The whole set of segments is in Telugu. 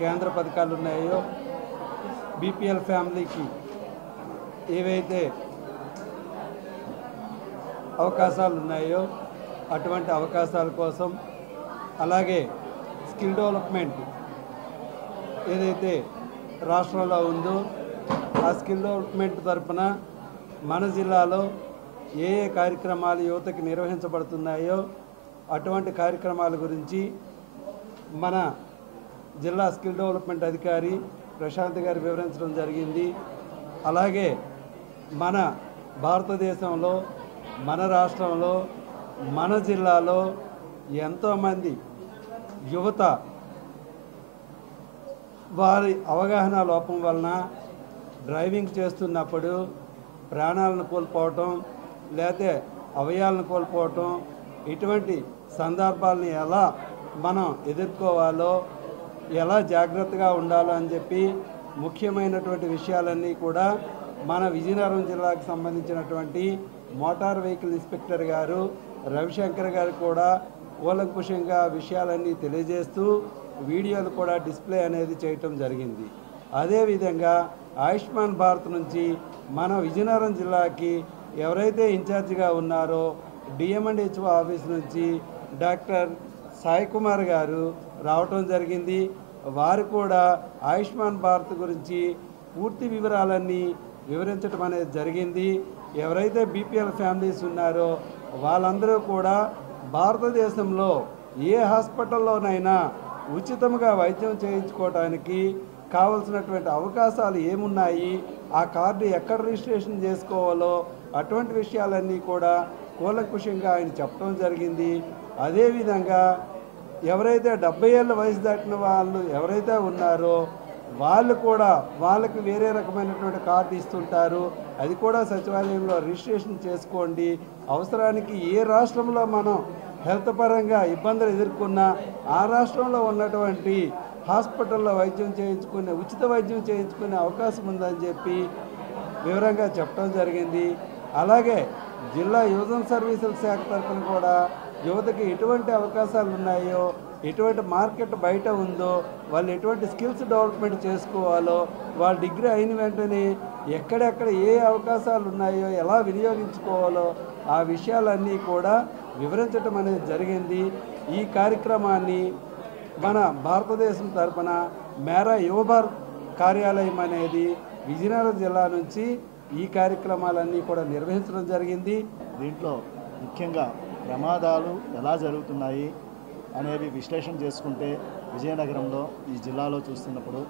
కేంద్ర పథకాలు ఉన్నాయో బీపీఎల్ ఫ్యామిలీకి ఏవైతే అవకాశాలు ఉన్నాయో అటువంటి అవకాశాల కోసం, అలాగే స్కిల్ డెవలప్మెంట్ ఏదైతే రాష్ట్రంలో ఉందో ఆ స్కిల్ డెవలప్మెంట్ తరఫున మన జిల్లాలో ఏ ఏ కార్యక్రమాలు యువతకి నిర్వహించబడుతున్నాయో అటువంటి కార్యక్రమాల గురించి మన జిల్లా స్కిల్ డెవలప్మెంట్ అధికారి ప్రశాంత్ గారు వివరించడం జరిగింది. అలాగే మన భారతదేశంలో, మన రాష్ట్రంలో, మన జిల్లాలో ఎంతోమంది యువత వారి అవగాహన లోపం వలన డ్రైవింగ్ చేస్తున్నప్పుడు ప్రాణాలను కోల్పోవటం, లేకపోతే అవయవాలను కోల్పోవటం, ఇటువంటి సందర్భాలని ఎలా మనం ఎదుర్కోవాలో, ఎలా జాగ్రత్తగా ఉండాలో అని చెప్పి ముఖ్యమైనటువంటి విషయాలన్నీ కూడా మన విజయనగరం జిల్లాకు సంబంధించినటువంటి మోటార్ వెహికల్ ఇన్స్పెక్టర్ గారు రవిశంకర్ గారు కూడా కూలంకుషంగా విషయాలన్నీ తెలియజేస్తూ వీడియోలు కూడా డిస్ప్లే అనేది చేయటం జరిగింది. అదేవిధంగా ఆయుష్మాన్ భారత్ నుంచి మన విజయనగరం జిల్లాకి ఎవరైతే ఇన్ఛార్జిగా ఉన్నారో డిఎంఎండ్హెచ్ఓ ఆఫీస్ నుంచి డాక్టర్ సాయి కుమార్ గారు రావటం జరిగింది. వారు కూడా ఆయుష్మాన్ భారత్ గురించి పూర్తి వివరాలన్నీ వివరించడం అనేది జరిగింది. ఎవరైతే బీపీఎల్ ఫ్యామిలీస్ ఉన్నారో వాళ్ళందరూ కూడా భారతదేశంలో ఏ హాస్పిటల్లోనైనా ఉచితంగా వైద్యం చేయించుకోవడానికి కావలసినటువంటి అవకాశాలు ఏమున్నాయి, ఆ కార్డు ఎక్కడ రిజిస్ట్రేషన్ చేసుకోవాలో అటువంటి విషయాలన్నీ కూడా కూలంకుషంగా ఆయన చెప్పడం జరిగింది. అదేవిధంగా ఎవరైతే 70 ఏళ్ళ వయసు దాటిన వాళ్ళు ఎవరైతే ఉన్నారో వాళ్ళు కూడా వాళ్ళకి వేరే రకమైనటువంటి కార్డు ఇస్తుంటారు. అది కూడా సచివాలయంలో రిజిస్ట్రేషన్ చేసుకోండి. అవసరానికి ఏ రాష్ట్రంలో మనం హెల్త్ పరంగా ఇబ్బందులు ఎదుర్కొన్నా ఆ రాష్ట్రంలో ఉన్నటువంటి హాస్పిటల్లో వైద్యం చేయించుకునే, ఉచిత వైద్యం చేయించుకునే అవకాశం ఉందని చెప్పి వివరంగా చెప్పడం జరిగింది. అలాగే జిల్లా యువజన సర్వీసుల శాఖ తరఫున కూడా యువతకి ఎటువంటి అవకాశాలు ఉన్నాయో, ఎటువంటి మార్కెట్ బయట ఉందో, వాళ్ళు ఎటువంటి స్కిల్స్ డెవలప్మెంట్ చేసుకోవాలో, వాళ్ళ డిగ్రీ అయిన వెంటనే ఎక్కడెక్కడ ఏ అవకాశాలు ఉన్నాయో ఎలా వినియోగించుకోవాలో ఆ విషయాలన్నీ కూడా వివరించడం అనేది జరిగింది. ఈ కార్యక్రమాన్ని మన భారతదేశం తరఫున మేరా యువ భారత్ కార్యాలయం అనేది విజయనగరం జిల్లా నుంచి ఈ కార్యక్రమాలన్నీ కూడా నిర్వహించడం జరిగింది. దీంట్లో ముఖ్యంగా ప్రమాదాలు ఎలా జరుగుతున్నాయి అనేవి విశ్లేషణ చేసుకుంటే విజయనగరంలో ఈ జిల్లాలో చూస్తున్నప్పుడు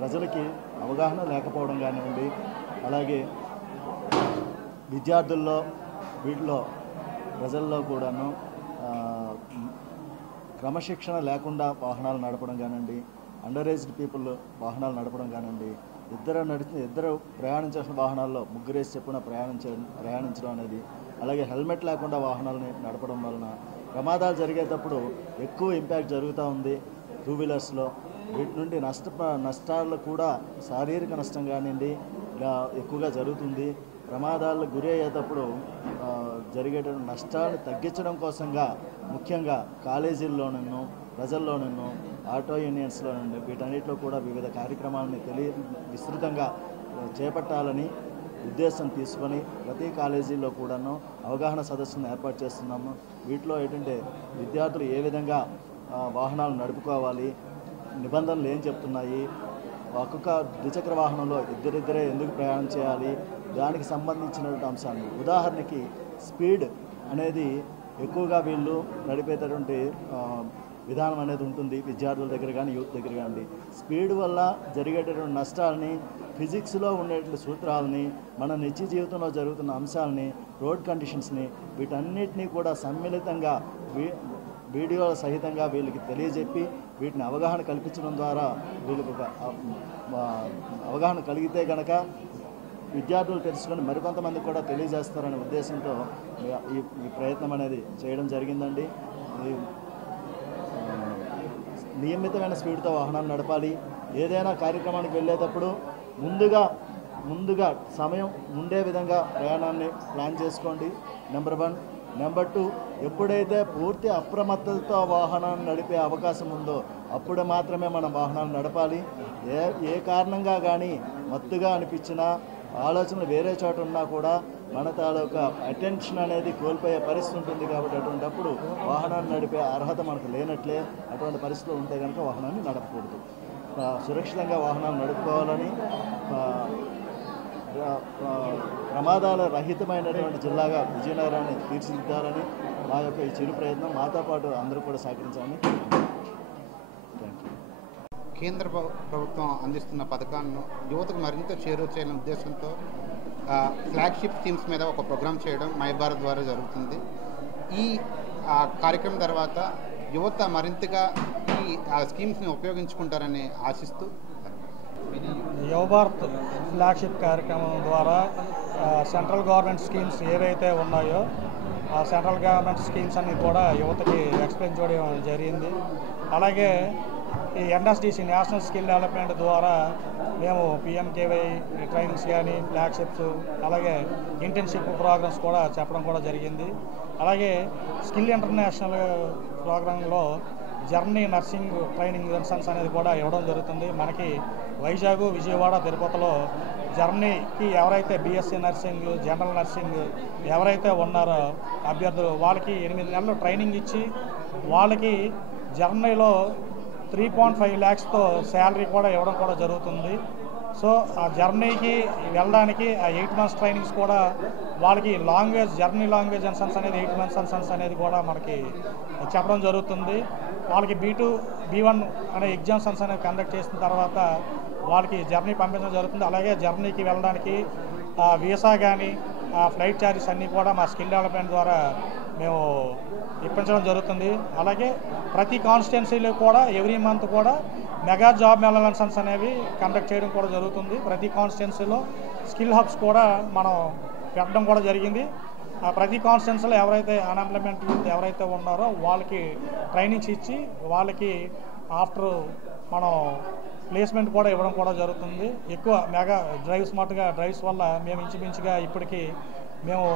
ప్రజలకి అవగాహన లేకపోవడం కానివ్వండి, అలాగే విద్యార్థుల్లో వీటిలో ప్రజల్లో కూడాను క్రమశిక్షణ లేకుండా వాహనాలు నడపడం కానివ్వండి, అండర్ ఏజ్డ్ పీపుల్ వాహనాలు నడపడం కానివ్వండి, ఇద్దరు ప్రయాణించాల్సిన వాహనాల్లో ముగ్గురేసి చెప్పున ప్రయాణించడం అనేది, అలాగే హెల్మెట్ లేకుండా వాహనాలని నడపడం వలన ప్రమాదాలు జరిగేటప్పుడు ఎక్కువ ఇంపాక్ట్ జరుగుతూ ఉంది. 2 వీలర్స్లో వీటి నుండి నష్టాలు కూడా శారీరక నష్టం కానివ్వండి ఎక్కువగా జరుగుతుంది. ప్రమాదాలకు గురి అయ్యేటప్పుడు జరిగేటువంటి నష్టాలను తగ్గించడం కోసంగా ముఖ్యంగా కాలేజీల్లోనూ, ప్రజల్లోనూ, ఆటో యూనియన్స్లోనూ వీటన్నిటిలో కూడా వివిధ కార్యక్రమాలని విస్తృతంగా చేపట్టాలని ఉద్దేశం తీసుకొని ప్రతి కాలేజీల్లో కూడాను అవగాహన సదస్సును ఏర్పాటు చేస్తున్నాము. వీటిలో ఏంటంటే విద్యార్థులు ఏ విధంగా వాహనాలు నడుపుకోవాలి, నిబంధనలు ఏం చెప్తున్నాయి, ఒక్కొక్క ద్విచక్ర వాహనంలో ఇద్దరిద్దరే ఎందుకు ప్రయాణం చేయాలి, దానికి సంబంధించినటువంటి అంశాలు, ఉదాహరణకి స్పీడ్ అనేది ఎక్కువగా వీళ్ళు నడిపేటటువంటి విధానం అనేది ఉంటుంది విద్యార్థుల దగ్గర కానీ యూత్ దగ్గర కానీ. స్పీడ్ వల్ల జరిగేటటువంటి నష్టాలని, ఫిజిక్స్లో ఉండేటువంటి సూత్రాలని, మన నిత్య జీవితంలో జరుగుతున్న అంశాలని, రోడ్ కండిషన్స్ని వీటన్నిటినీ కూడా సమ్మిళితంగా వీడియోల సహితంగా వీళ్ళకి తెలియజెప్పి వీటిని అవగాహన కల్పించడం ద్వారా వీళ్ళకి ఒక అవగాహన కలిగితే కనుక విద్యార్థులు తెలుసుకొని మరికొంతమంది కూడా తెలియజేస్తారనే ఉద్దేశంతో ఈ ప్రయత్నం అనేది చేయడం జరిగిందండి. నియమితమైన స్పీడ్తో వాహనాలు నడపాలి. ఏదైనా కార్యక్రమానికి వెళ్ళేటప్పుడు ముందుగా సమయం ఉండే విధంగా ప్రయాణాన్ని ప్లాన్ చేసుకోండి. నెంబర్ 1. నెంబర్ 2, ఎప్పుడైతే పూర్తి అప్రమత్తతతో వాహనాన్ని నడిపే అవకాశం ఉందో అప్పుడు మాత్రమే మనం వాహనాలు నడపాలి. ఏ కారణంగా కానీ మత్తుగా అనిపించినా, ఆలోచనలు వేరే చోట ఉన్నా కూడా మన తాలూకా అటెన్షన్ అనేది కోల్పోయే పరిస్థితి ఉంటుంది. కాబట్టి అటువంటిప్పుడు వాహనాన్ని నడిపే అర్హత మనకు లేనట్లే. అటువంటి పరిస్థితులు ఉంటే కనుక వాహనాన్ని నడపకూడదు. సురక్షితంగా వాహనాలు నడుపుకోవాలని, ప్రమాదాల రహితమైనటువంటి జిల్లాగా విజయనగరాన్ని తీర్చిదిద్దాలని మా యొక్క ఈ చిరు ప్రయత్నం. మాతో పాటు అందరూ కూడా సహకరించాలని. Thank you. కేంద్ర ప్రభుత్వం అందిస్తున్న పథకాలను యువతకు మరింత చేరువ చేయాలనే ఉద్దేశంతో ఫ్లాగ్షిప్ స్కీమ్స్ మీద ఒక ప్రోగ్రామ్ చేయడం మై భారత్ ద్వారా జరుగుతుంది. ఈ కార్యక్రమం తర్వాత యువత మరింతగా ఈ స్కీమ్స్ని ఉపయోగించుకుంటారని ఆశిస్తూ యువ భారత్ ఫ్లాగ్షిప్ కార్యక్రమం ద్వారా సెంట్రల్ గవర్నమెంట్ స్కీమ్స్ ఏవైతే ఉన్నాయో ఆ సెంట్రల్ గవర్నమెంట్ స్కీమ్స్ అన్ని కూడా యువతకి ఎక్స్ప్లెయిన్ చేయడం జరిగింది. అలాగే ఈ ఎన్ఎస్డిసి నేషనల్ స్కిల్ డెవలప్మెంట్ ద్వారా మేము పిఎంకేవై ట్రైనింగ్స్ కానీ, ఫ్లాగ్షిప్స్, అలాగే ఇంటర్న్షిప్ ప్రోగ్రామ్స్ కూడా చెప్పడం కూడా జరిగింది. అలాగే స్కిల్ ఇంటర్నేషనల్ ప్రోగ్రాంలో జర్నీ నర్సింగ్ ట్రైనింగ్ లెసన్స్ అనేది కూడా ఇవ్వడం జరుగుతుంది. మనకి వైజాగ్, విజయవాడ, తిరుపతిలో జర్నీకి ఎవరైతే బీఎస్సీ నర్సింగ్, జనరల్ నర్సింగ్ ఎవరైతే ఉన్నారో అభ్యర్థులు వాళ్ళకి 8 నెలలు ట్రైనింగ్ ఇచ్చి వాళ్ళకి జర్నీలో 3.5 lakhsతో శాలరీ కూడా ఇవ్వడం కూడా జరుగుతుంది. సో ఆ జర్నీకి వెళ్ళడానికి ఆ 8 months ట్రైనింగ్స్ కూడా వాళ్ళకి లాంగ్వేజ్, జర్నీ లాంగ్వేజ్ ఎన్సన్స్ అనేది 8 months ఎన్సన్స్ అనేది కూడా మనకి చెప్పడం జరుగుతుంది. వాళ్ళకి B2, B1 అనే ఎగ్జామ్స్ అనేది కండక్ట్ చేసిన తర్వాత వాళ్ళకి జర్నీ పంపించడం జరుగుతుంది. అలాగే జర్నీకి వెళ్ళడానికి వీసా కానీ, ఫ్లైట్ ఛార్జెస్ అన్నీ కూడా మా స్కిల్ డెవలప్మెంట్ ద్వారా మేము ఇప్పించడం జరుగుతుంది. అలాగే ప్రతి కాన్స్టిట్యున్సీలో కూడా ఎవ్రీ మంత్ కూడా మెగా జాబ్ మెలవెన్సన్స్ అనేవి కండక్ట్ చేయడం కూడా జరుగుతుంది. ప్రతి కాన్స్టిట్యున్సీలో స్కిల్ హబ్స్ కూడా మనం పెట్టడం కూడా జరిగింది. ప్రతి కాన్స్టిట్యున్సీలో ఎవరైతే అన్ఎంప్లాయ్మెంట్ యూత్ ఎవరైతే ఉన్నారో వాళ్ళకి ట్రైనింగ్స్ ఇచ్చి వాళ్ళకి ఆఫ్టర్ మనం ప్లేస్మెంట్ కూడా ఇవ్వడం కూడా జరుగుతుంది. ఎక్కువ మెగా డ్రైవ్స్ మట్టుగా డ్రైవ్స్ వల్ల మేము ఇంచుమించుగా ఇప్పటికీ మేము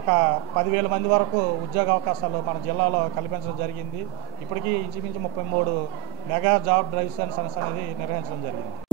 ఒక 10,000 మంది వరకు ఉద్యోగ అవకాశాలు మన జిల్లాలో కల్పించడం జరిగింది. ఇప్పటికీ ఇంచుమించు 33 mega job drives and Sons అనేది నిర్వహించడం జరిగింది.